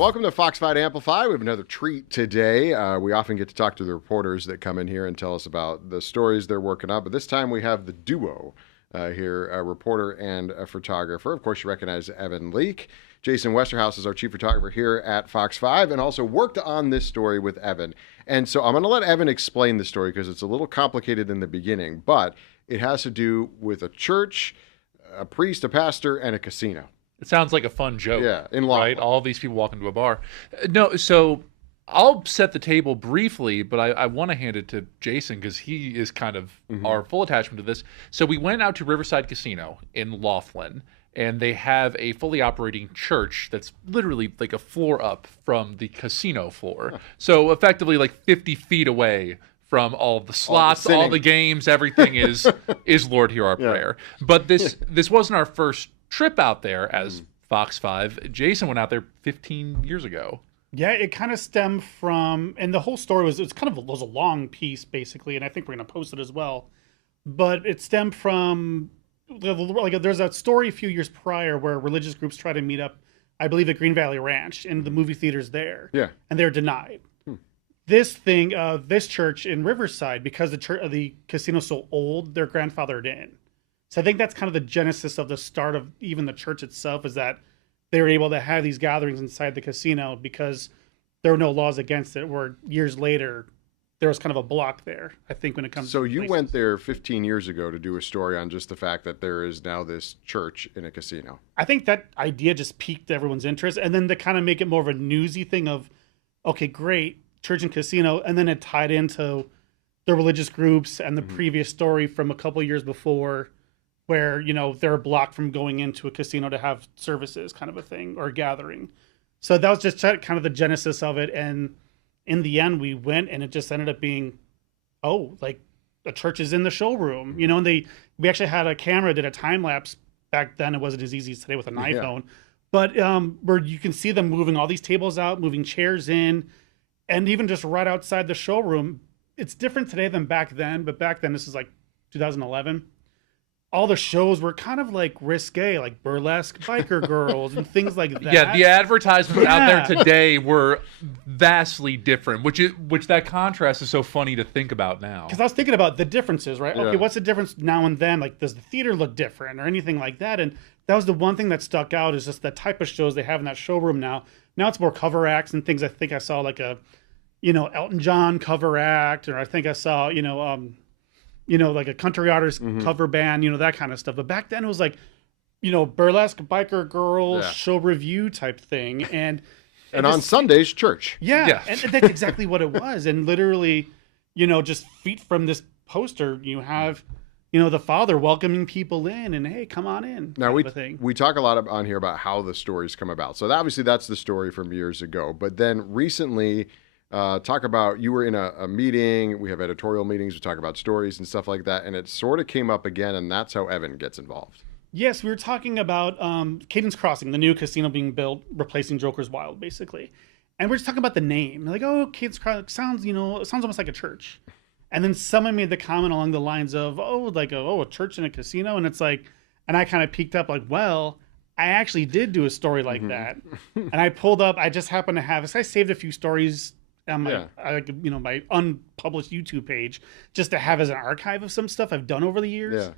Welcome to Fox 5 Amplify. We have another treat today. We often get to talk to the reporters that come in here and tell us about the stories they're working on, but this time we have the duo here, a reporter and a photographer. Of course, you recognize Evan Leake. Jason Westerhouse is our chief photographer here at Fox 5 and also worked on this story with Evan. And so I'm going to let Evan explain the story because it's a little complicated in the beginning, but it has to do with a church, a priest, a pastor, and a casino. It sounds like a fun joke. Yeah, in Laughlin. Right? All these people walk into a bar. No, so I'll set the table briefly, but I want to hand it to Jason because he is kind of our full attachment to this. So we went out to Riverside Casino in Laughlin, and they have a fully operating church that's literally like a floor up from the casino floor. So effectively like 50 feet away from all the slots, all the games, everything is Lord, hear our prayer. But this wasn't our first trip out there as Fox 5. Jason went out there 15 years ago. Yeah, it kind of stemmed from, and the whole story was a long piece basically, and I think we're going to post it as well. But it stemmed from, like, there's a story a few years prior where religious groups try to meet up, I believe at Green Valley Ranch, and the movie theater's there. Yeah. And they're denied. This church in Riverside, because the casino's so old, they're grandfathered in. So I think that's kind of the genesis of the start of even the church itself, is that they were able to have these gatherings inside the casino because there were no laws against it, where years later there was kind of a block there, I think, when it comes to So you places. went there 15 years ago to do a story on just the fact that there is now this church in a casino. I think that idea just piqued everyone's interest, and then to kind of make it more of a newsy thing of, okay, great, church and casino, and then it tied into the religious groups and the previous story from a couple years before, where, you know, they're blocked from going into a casino to have services, kind of a thing, or a gathering. So that was just kind of the genesis of it. And in the end, we went, and it just ended up being, like a church is in the showroom, you know. And we actually had a camera, did a time lapse. Back then, it wasn't as easy as today with an iPhone, but where you can see them moving all these tables out, moving chairs in, and even just right outside the showroom. It's different today than back then, but back then, this is like 2011. All the shows were kind of like risque, like burlesque biker girls and things like that. Yeah, the advertisements out there today were vastly different, which that contrast is so funny to think about now. Because I was thinking about the differences, right? Yeah. Okay, what's the difference now and then? Like, does the theater look different or anything like that? And that was the one thing that stuck out, is just the type of shows they have in that showroom now. Now it's more cover acts and things. I think I saw like a, Elton John cover act, or I think I saw, like a country artist cover band, that kind of stuff. But back then it was like, burlesque biker girl show review type thing. And on Sundays, church. Yeah. And that's exactly what it was. And literally, just feet from this poster, you have, the father welcoming people in and, hey, come on in. Now, we talk a lot on here about how the stories come about. So obviously that's the story from years ago. But then recently, talk about, you were in a meeting. We have editorial meetings. We talk about stories and stuff like that. And it sort of came up again, and that's how Evan gets involved. Yes, we were talking about Cadence Crossing, the new casino being built, replacing Joker's Wild, basically. And we're just talking about the name. Like, Cadence Crossing sounds, it sounds almost like a church. And then someone made the comment along the lines of, a church and a casino. And it's like, and I kind of peeked up like, well, I actually did do a story like that. And I pulled up, I just happened to have, I saved a few stories on my, my unpublished YouTube page, just to have as an archive of some stuff I've done over the years.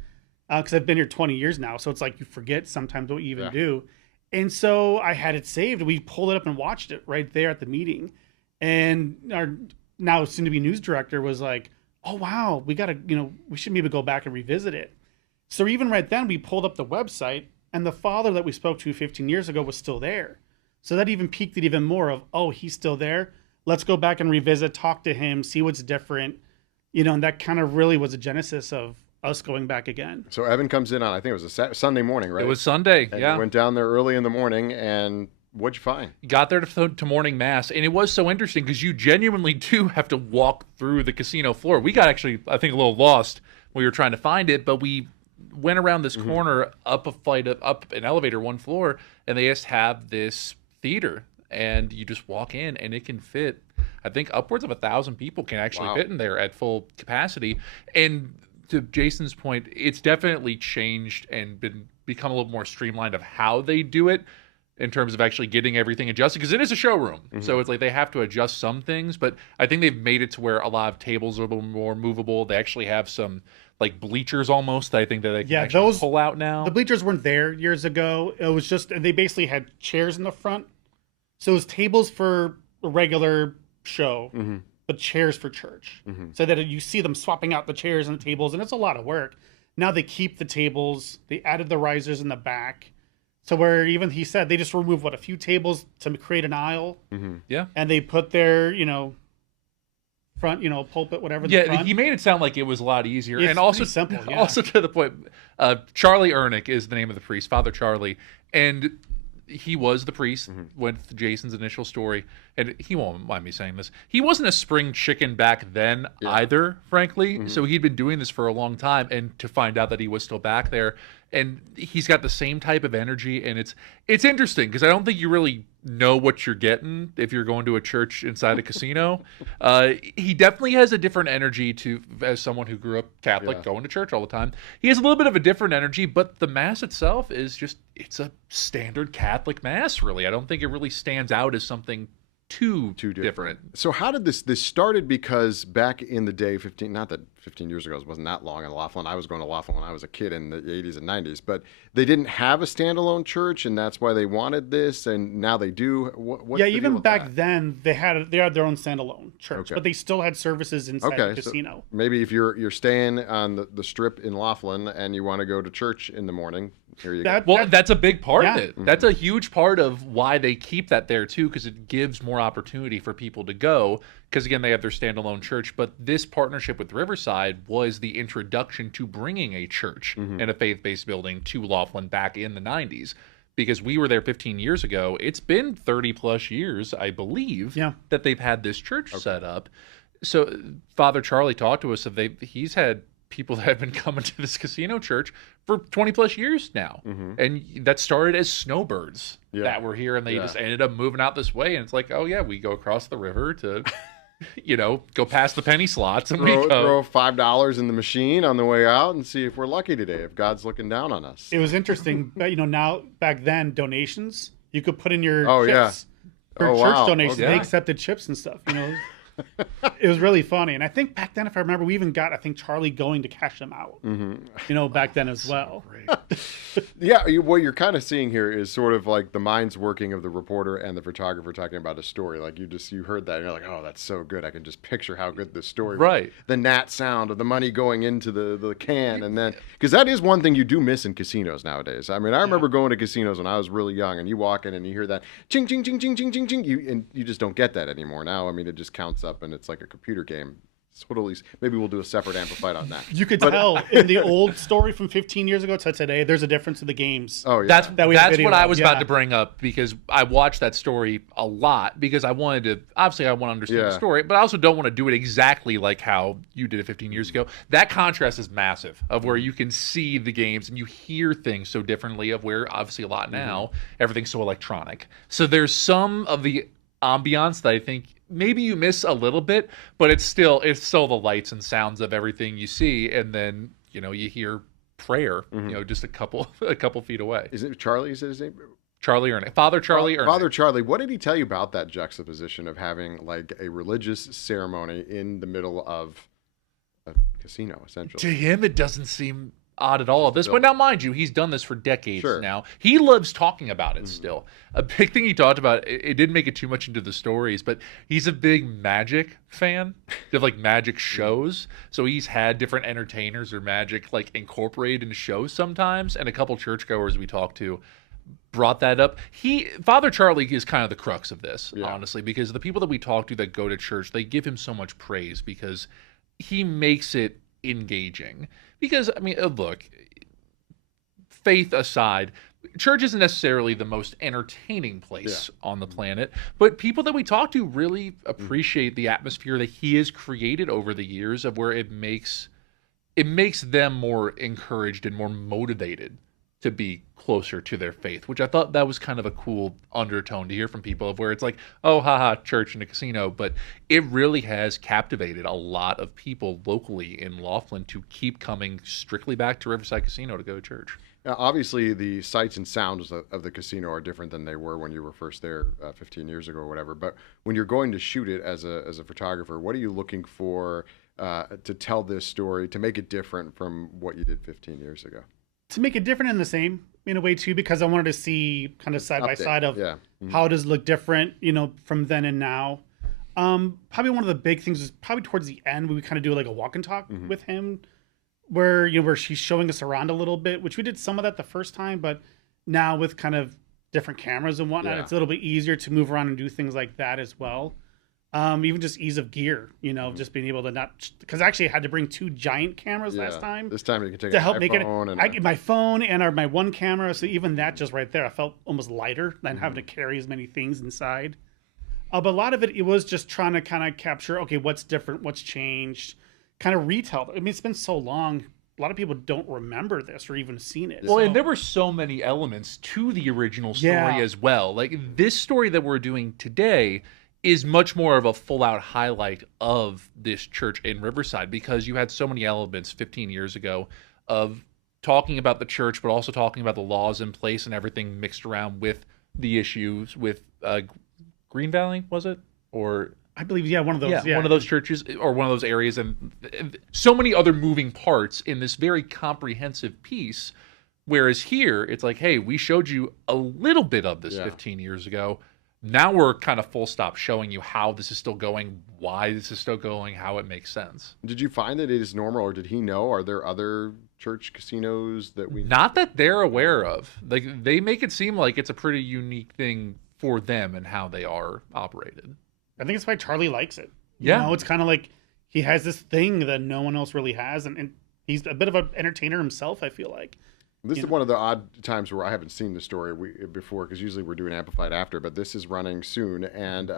Yeah. Because I've been here 20 years now. So it's like you forget sometimes what you even do. And so I had it saved. We pulled it up and watched it right there at the meeting. And our now soon to be news director was like, oh, wow, we got to, we should maybe go back and revisit it. So even right then, we pulled up the website, and the father that we spoke to 15 years ago was still there. So that even piqued it even more of, he's still there. Let's go back and revisit, talk to him, see what's different, and that kind of really was the genesis of us going back again. So Evan comes in on, I think it was a Sunday morning, right? It was Sunday, and yeah. You went down there early in the morning, and what'd you find? Got there to morning mass, and it was so interesting because you genuinely do have to walk through the casino floor. We got actually, I think, a little lost when we were trying to find it, but we went around this corner, up an elevator, one floor, and they just have this theater. And you just walk in, and it can fit, I think, upwards of 1,000 people can actually fit in there at full capacity. And to Jason's point, it's definitely changed and become a little more streamlined of how they do it. in terms of actually getting everything adjusted, because it is a showroom. So it's like they have to adjust some things, but I think they've made it to where a lot of tables are a little more movable. They actually have some like bleachers almost that I think that they can actually pull out now. The bleachers weren't there years ago. It was just, they basically had chairs in the front. So it was tables for a regular show, but chairs for church. So that you see them swapping out the chairs and the tables, and it's a lot of work. Now they keep the tables. They added the risers in the back. So where even he said they just removed a few tables to create an aisle. Yeah. And they put their, front, pulpit, whatever. Yeah, he made it sound like it was a lot easier. It's and also simple, yeah. Also to the point, Charlie Ernick is the name of the priest, Father Charlie. And he was the priest, went to Jason's initial story, and he won't mind me saying this. He wasn't a spring chicken back then either, frankly. So he'd been doing this for a long time, and to find out that he was still back there, and he's got the same type of energy, and it's interesting because I don't think you really know what you're getting if you're going to a church inside a casino. He definitely has a different energy as someone who grew up Catholic, going to church all the time. He has a little bit of a different energy, but the mass itself is it's a standard Catholic mass, really. I don't think it really stands out as something too different. So how did this started? Because back in the day, 15 years ago, it wasn't that long in Laughlin. I was going to Laughlin when I was a kid in the 80s and 90s, but they didn't have a standalone church, and that's why they wanted this, and now they do. What's the even deal with back that? then they had their own standalone church, but they still had services inside the casino. So maybe if you're staying on the strip in Laughlin and you want to go to church in the morning, here you go. That's a big part of it. That's a huge part of why they keep that there too, because it gives more opportunity for people to go. Because again, they have their standalone church, but this partnership with Riverside was the introduction to bringing a church and a faith-based building to Laughlin back in the 90s. Because we were there 15 years ago. It's been 30 plus years, I believe, that they've had this church set up. So Father Charlie talked to us of he's had people that have been coming to this casino church for 20 plus years now. And that started as snowbirds that were here, and they just ended up moving out this way. And it's like, oh yeah, we go across the river to, go past the penny slots and throw $5 in the machine on the way out and see if we're lucky today, if God's looking down on us. It was interesting, but now back then donations, you could put in your chips for church donations. They accepted chips and stuff, It was really funny. And I think back then, if I remember, we even got, Charlie going to cash them out, back then as well. What you're kind of seeing here is sort of like the minds working of the reporter and the photographer talking about a story. Like you heard that and you're like, oh, that's so good. I can just picture how good this story was. The gnat sound of the money going into the can. And then, because that is one thing you do miss in casinos nowadays. I mean, I remember going to casinos when I was really young, and you walk in and you hear that ching, ching, ching, ching, ching, ching, ching. You just don't get that anymore now. I mean, it just counts up and it's like a computer game. Totally. Maybe we'll do a separate amplified on that. You could tell in the old story from 15 years ago to today, there's a difference in the games. Oh, yeah. That's what I was about to bring up, because I watched that story a lot because I want to understand the story, but I also don't want to do it exactly like how you did it 15 years ago. That contrast is massive, of where you can see the games and you hear things so differently, of where obviously a lot now, everything's so electronic. So there's some of the ambiance that I think maybe you miss a little bit, but it's still the lights and sounds of everything you see, and then you hear prayer, just a couple feet away. Is it Charlie? Is his name? Charlie Ernick. Father Charlie Ernick. Father Charlie. What did he tell you about that juxtaposition of having like a religious ceremony in the middle of a casino, essentially? To him, it doesn't seem odd at all at this point. Now, mind you, he's done this for decades now. He loves talking about it still. A big thing he talked about, it didn't make it too much into the stories, but he's a big magic fan. They have like magic shows. So he's had different entertainers or magic like incorporated into shows sometimes. And a couple churchgoers we talked to brought that up. Father Charlie is kind of the crux of this, honestly, because the people that we talk to that go to church, they give him so much praise because he makes it engaging. Because, I mean, look, faith aside, church isn't necessarily the most entertaining place on the planet, but people that we talk to really appreciate the atmosphere that he has created over the years, of where it makes them more encouraged and more motivated to be closer to their faith, which I thought that was kind of a cool undertone to hear from people, of where it's like, oh, haha, church and a casino, but it really has captivated a lot of people locally in Laughlin to keep coming strictly back to Riverside Casino to go to church. Now, obviously, the sights and sounds of the casino are different than they were when you were first there 15 years ago or whatever. But when you're going to shoot it as a photographer, what are you looking for to tell this story, to make it different from what you did 15 years ago? To make it different and the same in a way too, because I wanted to see kind of side by side of how does it look different, from then and now. Probably one of the big things is probably towards the end we kind of do like a walk and talk with him, where where she's showing us around a little bit, which we did some of that the first time, but now with kind of different cameras and whatnot, it's a little bit easier to move around and do things like that as well. Even just ease of gear, just being able to not, because actually I had to bring 2 giant cameras last time. This time you can take to help an make iPhone it. I get my phone and my one camera, so even that just right there, I felt almost lighter than having to carry as many things inside. But a lot of it was just trying to kind of capture, okay, what's different, what's changed, kind of retell. I mean, it's been so long. A lot of people don't remember this or even seen it. Well, and there were so many elements to the original story as well. Like this story that we're doing today is much more of a full-out highlight of this church in Riverside, because you had so many elements 15 years ago of talking about the church, but also talking about the laws in place and everything mixed around with the issues with Green Valley, was it? Or I believe, one of those. One of those churches or one of those areas, and so many other moving parts in this very comprehensive piece. Whereas here, it's like, hey, we showed you a little bit of this 15 years ago. Now we're kind of full stop showing you how this is still going, why this is still going, how it makes sense. Did you find that it is normal, or did he know? Are there other church casinos that we... Not that they're aware of. Like, they make it seem like it's a pretty unique thing for them and how they are operated. I think it's why Charlie likes it. Yeah. It's kind of like he has this thing that no one else really has, and he's a bit of an entertainer himself, I feel like. This is one of the odd times where I haven't seen the story before, because usually we're doing Amplified after, but this is running soon. And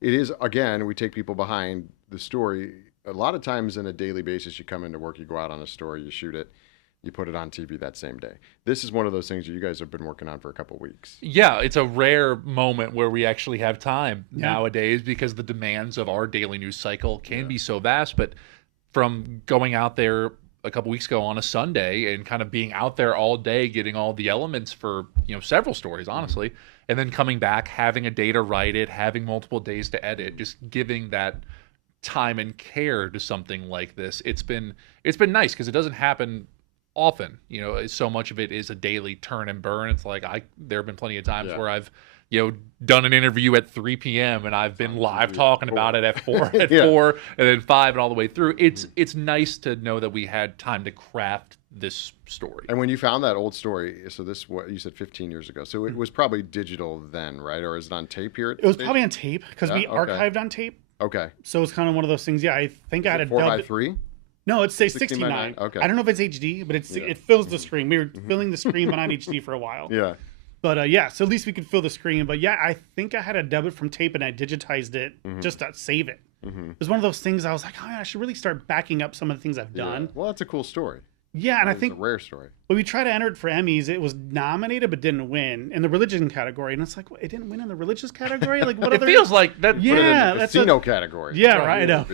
it is, again, we take people behind the story. A lot of times in a daily basis, you come into work, you go out on a story, you shoot it, you put it on TV that same day. This is one of those things that you guys have been working on for a couple of weeks. Yeah, it's a rare moment where we actually have time nowadays, because the demands of our daily news cycle can be so vast. But from going out there a couple weeks ago on a Sunday and kind of being out there all day, getting all the elements for, several stories, honestly, and then coming back, having a day to write it, having multiple days to edit, just giving that time and care to something like this. It's been nice, because it doesn't happen often. So much of it is a daily turn and burn. It's like there have been plenty of times where I've done an interview at 3 p.m. and I've been live talking about it at 4 and then 5 and all the way through. It's nice to know that we had time to craft this story. And when you found that old story, so this, what you said 15 years ago, so it was probably digital then, right? Or is it on tape here? It was probably on tape, because we archived on tape. Okay. So it's kind of one of those things. Yeah, I think I had a 4x3. No, it's 16:9. Okay. I don't know if it's HD, but it fills the screen. We were filling the screen, but not HD for a while. Yeah. But so at least we could fill the screen. But yeah, I think I had a dub it from tape, and I digitized it just to save it. It was one of those things I was like, oh, I should really start backing up some of the things I've done. Well, that's a cool story. Yeah, and I think it's a rare story. When we tried to enter it for Emmys, it was nominated but didn't win in the religion category. And it's like, it didn't win in the religious category? Like, what it feels like that. Yeah, that's casino category. Yeah, right. I know.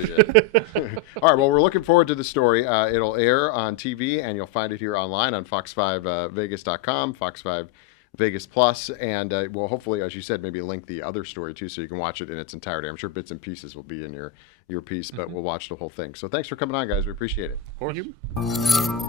All right. Well, we're looking forward to the story. It'll air on TV, and you'll find it here online on fox5vegas.com, Fox 5 Vegas Plus, and we'll hopefully, as you said, maybe link the other story too, so you can watch it in its entirety. I'm sure bits and pieces will be in your piece, but we'll watch the whole thing. So thanks for coming on, guys. We appreciate it. Of course.